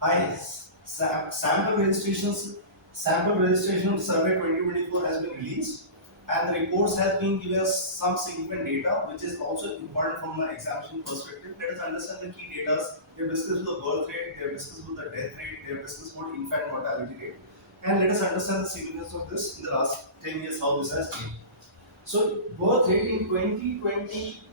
Hi, sample registration survey 2024 has been released, and the reports has been given us some significant data, which is also important from an examination perspective. Let us understand the key data. They have discussed the birth rate, they have discussed about the death rate, they have discussed about infant mortality rate, and let us understand the significance of this in the last 10 years, how this has changed. So, birth rate in 2020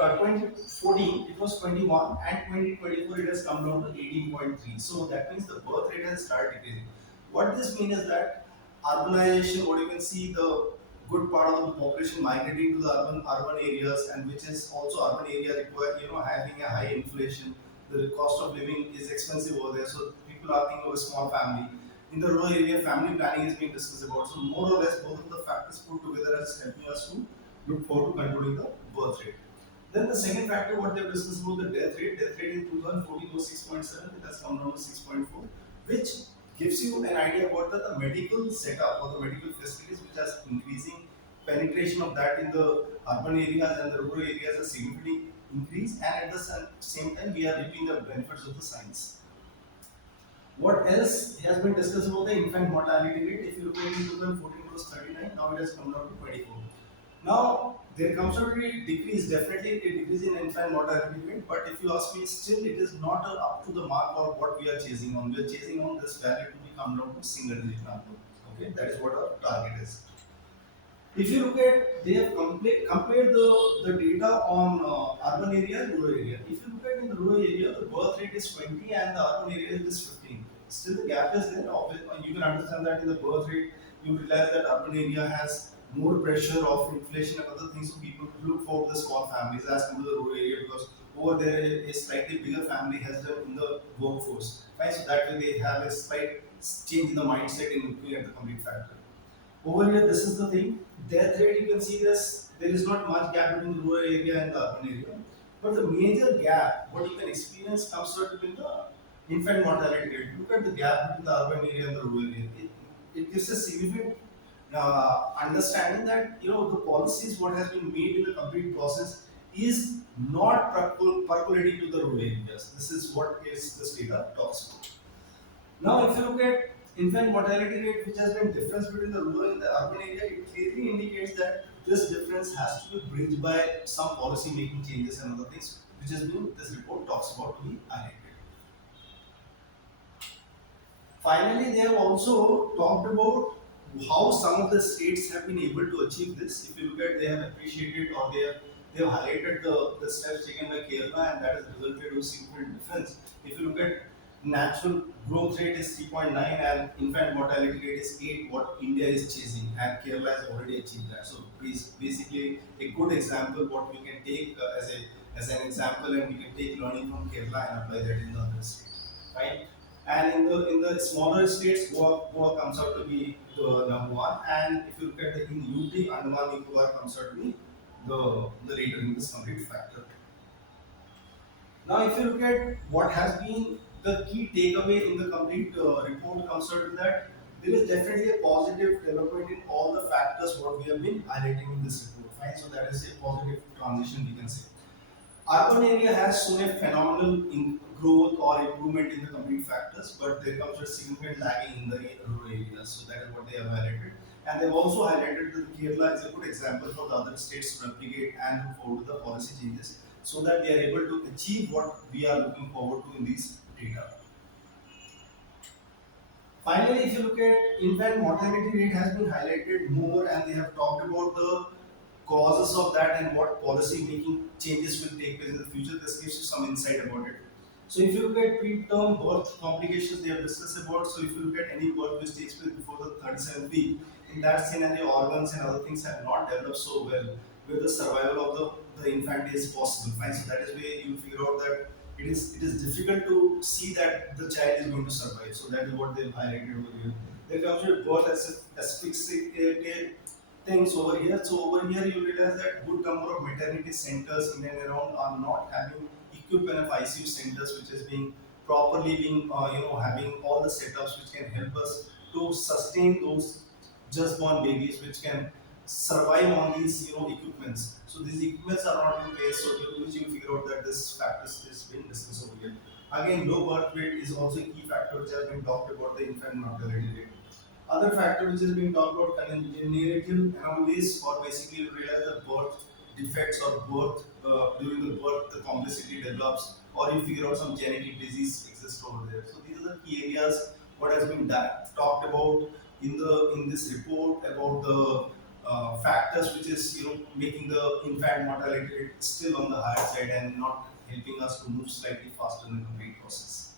2014 it was 21 and 2024 it has come down to 18.3. So that means the birth rate has started decreasing. What this means is that urbanization, what you can see, the good part of the population migrating to the urban areas, and which is also urban area require, having a high inflation. The cost of living is expensive over there, so people are thinking of a small family. In the rural area, family planning is being discussed about. So more or less both of the factors put together is helping us to look forward to controlling the birth rate. Then the second factor, what they've discussed about the death rate. Death rate in 2014 was 6.7. It has come down to 6.4, which gives you an idea about the medical setup or the medical facilities, which are increasing. Penetration of that in the urban areas and the rural areas has significantly increased, and at the same time, we are reaping the benefits of the science. What else has been discussed about the infant mortality rate? If you look at in 2014 it was 39, now it has come down to 24. Now there comes to be decrease, definitely a decrease in infant mortality rate, but if you ask me, still it is not up to the mark of what we are chasing on. We are chasing on this value to be come down to single digit number. Okay, that is what our target is. If you look at, they have compared the data on urban area and rural area. If you look at in the rural area, the birth rate is 20 and the urban area is 15. Still the gap is there. You can understand that in the birth rate, you realize that urban area has more pressure of inflation and other things, so people look for the small families as compared to the rural area, because over there a slightly bigger family has them in the workforce. Right? So that way they have a slight change in the mindset in looking at the complete factor. Over here, this is the thing. Death rate, you can see this. There is not much gap between the rural area and the urban area. But the major gap, what you can experience, comes out between the infant mortality rate. Look at the gap between the urban area and the rural area. It gives a significant understanding that the policies what has been made in the complete process is not percolating to the rural areas. This is what is this data talks about. Now, if you look at infant mortality rate, which has been difference between the rural and the urban area, it clearly indicates that this difference has to be bridged by some policy making changes and other things, which has been this report talks about to be highlighted. Finally, they have also talked about how some of the states have been able to achieve this. If you look at, they have appreciated or they have highlighted the steps taken by Kerala, and that has resulted in significant difference. If you look at natural growth rate is 3.9 and infant mortality rate is 8, what India is chasing, and Kerala has already achieved that. So basically a good example what we can take as an example, and we can take learning from Kerala and apply that in the other state, right? And in the smaller states, Goa comes out to be the number one. And if you look at in UT, Andaman Nicobar comes out to be the leader in this complete factor. Now, if you look at what has been the key takeaway in the complete report, comes out to that there is definitely a positive development in all the factors what we have been highlighting in this report. Fine, so that is a positive transition we can say. Urban area has shown a phenomenal growth or improvement in the complete factors, but there comes a significant lagging in the rural areas. So that is what they have highlighted. And they've also highlighted that Kerala is a good example for the other states to replicate and look forward to the policy changes so that they are able to achieve what we are looking forward to in these data. Finally, if you look at infant mortality rate has been highlighted more, and they have talked about the causes of that and what policy making changes will take place in the future. This gives you some insight about it. So if you look at preterm birth complications, they have discussed about. So if you look at any birth which takes place before the 37th week, in that scenario, organs and other things have not developed so well, where the survival of the infant is possible. Fine. So that is where you figure out that it is difficult to see that the child is going to survive. So that is what they've highlighted over here. There comes with birth asphyxiated things over here. So over here you realize that good number of maternity centers in and around are not having equipment of ICU centers, which is being properly being having all the setups which can help us to sustain those just born babies, which can survive on these equipments. So these equipments are not in place, so due to which you figure out that this factor is being discussed over here. Again, low birth rate is also a key factor which has been talked about the infant mortality rate. Other factor which has been talked about congenital anomalies, or basically you realize that birth defects or birth during the birth the complexity develops, or you figure out some genetic disease exists over there. So these are the key areas what has been talked about in this report about the factors which is making the infant mortality rate still on the higher side and not helping us to move slightly faster in the complete process.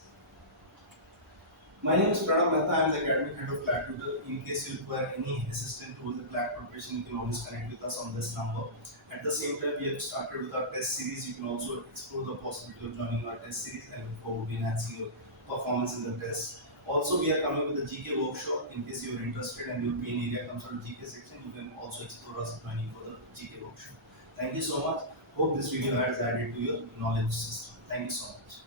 My name is Pranav Mehta. I am the academic head of CLAT tutor. In case you require any assistance towards the CLAT preparation, you can always connect with us on this number. At the same time, we have started with our test series. You can also explore the possibility of joining our test series and look forward to enhancing your performance in the test. Also, we are coming with a GK workshop. In case you are interested and your pain area comes from the GK section, you can also explore us joining for the GK workshop. Thank you so much. Hope this video has added to your knowledge system. Thank you so much.